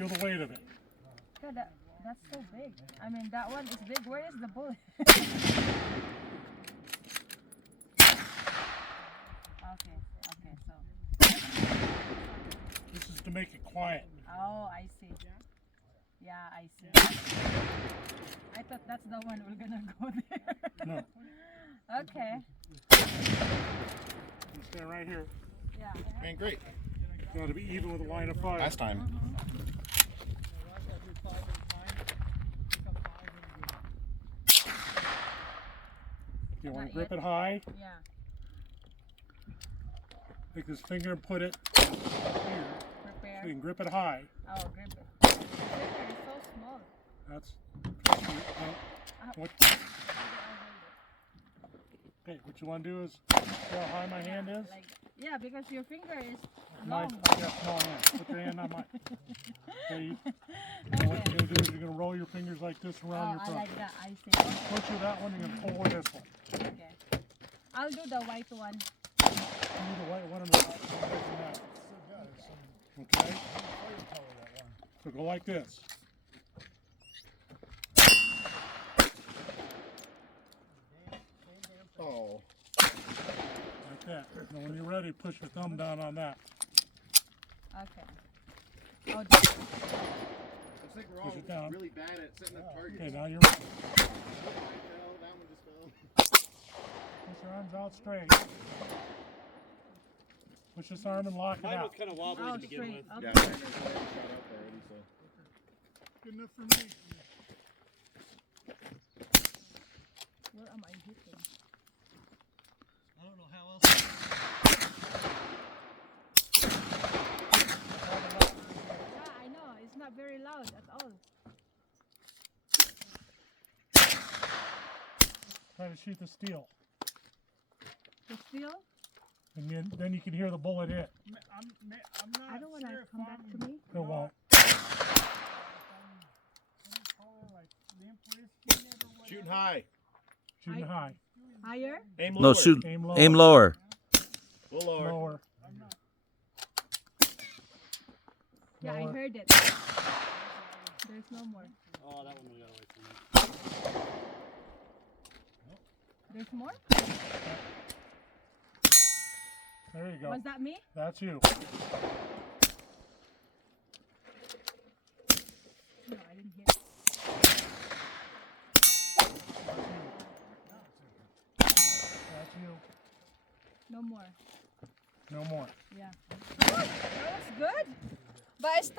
Feel the weight of it. God, that's so big. I mean, that one is big. Where is the bullet? Okay, so. This is to make it quiet. Oh, I see. Yeah, I see. I thought that's the one we're gonna go there. No. Okay. You stand right here. Yeah. Man, great. Got to be even with the line of fire. Last time. You want to grip it high. Yeah. Take this finger and put it here. Prepare. So you can grip it high. Oh, grip it. The finger is so small. That's what. Okay, what you want to do is see how high my hand is. Like, yeah, because your finger is I long. got small hand. Put your hand on mine. Okay. What you're going to do is you're going to roll your fingers like this around your I thumb. like that. I see. Push with that one, you're going to pull with this one. Okay. I'll do the white one. You need the white one and the that. Okay? So go like this. Oh. Like that. Now when you're ready, push your thumb down on that. Okay. Oh, Looks like we're all Push it down. really bad at setting up targets. Okay, now you're ready. That one just fell. Push your arms out straight. Push this arm and lock it Mine was out. kind of wobbly oh, to begin straight. with. Okay. Yeah, shot up already, so. Good enough for me. Where am I hitting? I don't know how else. Yeah, I know. It's not very loud at all. Try to shoot the steel. The steel? And then you can hear the bullet hit. I don't want to come back to me. It won't. Shooting high. Shooting high. Higher? Aim lower. No, shoot. Aim lower. Aim lower. A little lower. Lower. Yeah, I Lower. heard it. There's no more. Oh, that one got away from me. There's more? There you go. Was that me? That's you. No, I didn't hear it. That's you. No more. No more. Yeah. That was good. But I stopped.